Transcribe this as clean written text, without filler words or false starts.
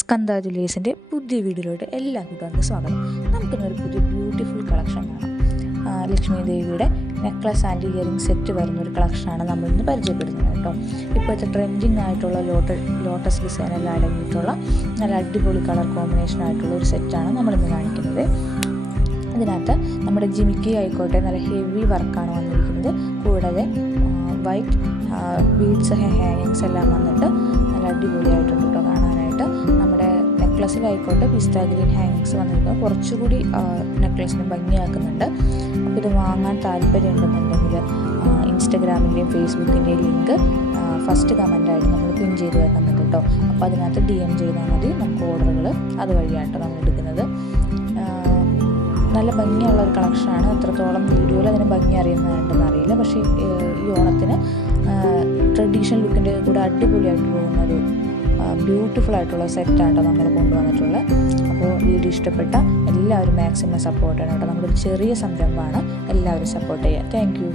സ്കന്ദ ജ്വല്ലേഴ്സിൻ്റെ പുതിയ വീഡിയോയിലോട്ട് എല്ലാ കൂട്ടുകാർക്കും സ്വാഗതം. നമുക്കിന്നൊരു പുതിയ ബ്യൂട്ടിഫുൾ കളക്ഷൻ കാണാം. ലക്ഷ്മി ദേവിയുടെ നെക്ലസ് ആൻഡ് ഇയറിംഗ് സെറ്റ് വരുന്നൊരു കളക്ഷനാണ് നമ്മളിന്ന് പരിചയപ്പെടുത്തുന്നത് കേട്ടോ. ഇപ്പോഴത്തെ ട്രെൻഡിങ് ആയിട്ടുള്ള ലോട്ടസ് ഡിസൈനെല്ലാം അടങ്ങിയിട്ടുള്ള നല്ല അടിപൊളി കളർ കോമ്പിനേഷൻ ആയിട്ടുള്ള ഒരു സെറ്റാണ് നമ്മളിന്ന് കാണിക്കുന്നത്. ഇതിനകത്ത് നമ്മുടെ ജിമിക്കി ആയിക്കോട്ടെ നല്ല ഹെവി വർക്കാണ് വന്നിരിക്കുന്നത്. കൂടാതെ വൈറ്റ് ബീഡ്സ് ഹാങ്ങിങ്സ് എല്ലാം വന്നിട്ട് നല്ല അടിപൊളിയായിട്ടുണ്ട് കേട്ടോ കാണാനായിട്ട്. നമ്മുടെ നെക്ലസിലായിക്കോട്ടെ പിസ്ത ഗ്രീൻ ഹാങ്ങിങ്സ് വന്നിരിക്കുന്നത് കുറച്ചുകൂടി നെക്ലസിന് ഭംഗിയാക്കുന്നുണ്ട്. അപ്പോൾ ഇത് വാങ്ങാൻ താല്പര്യമുണ്ടെന്നുണ്ടെങ്കിൽ ഇൻസ്റ്റഗ്രാമിൻ്റെയും ഫേസ്ബുക്കിൻ്റെയും ലിങ്ക് ഫസ്റ്റ് കമൻറ്റായിട്ട് നമ്മൾ പിൻ ചെയ്ത് വെക്കുന്നുണ്ട് കേട്ടോ. അപ്പോൾ അതിനകത്ത് DM ചെയ്താൽ മതി. നമുക്ക് ഓർഡറുകൾ അതുവഴിയാണ് കേട്ടോ നമ്മൾ എടുക്കുന്നത്. നല്ല ഭംഗിയുള്ള ഒരു കളക്ഷനാണ്. എത്രത്തോളം വീഡിയോയിൽ അതിന് ഭംഗി അറിയുന്നതുണ്ടെന്ന് അറിയില്ല. പക്ഷേ ഈ ഓണത്തിന് ട്രഡീഷണൽ ലുക്കിൻ്റെ കൂടെ അടിപൊളിയായിട്ട് പോകുന്നൊരു ബ്യൂട്ടിഫുൾ ആയിട്ടുള്ള സെറ്റാണ് നമ്മൾ കൊണ്ടുവന്നിട്ടുള്ളത്. അപ്പോൾ വീഡിയോ ഇഷ്ടപ്പെട്ട എല്ലാവരും മാക്സിമം സപ്പോർട്ട് ചെയ്യണം കേട്ടോ. നമ്മുടെ ചെറിയ സംരംഭമാണ്, എല്ലാവരും സപ്പോർട്ട് ചെയ്യുക. Thank you.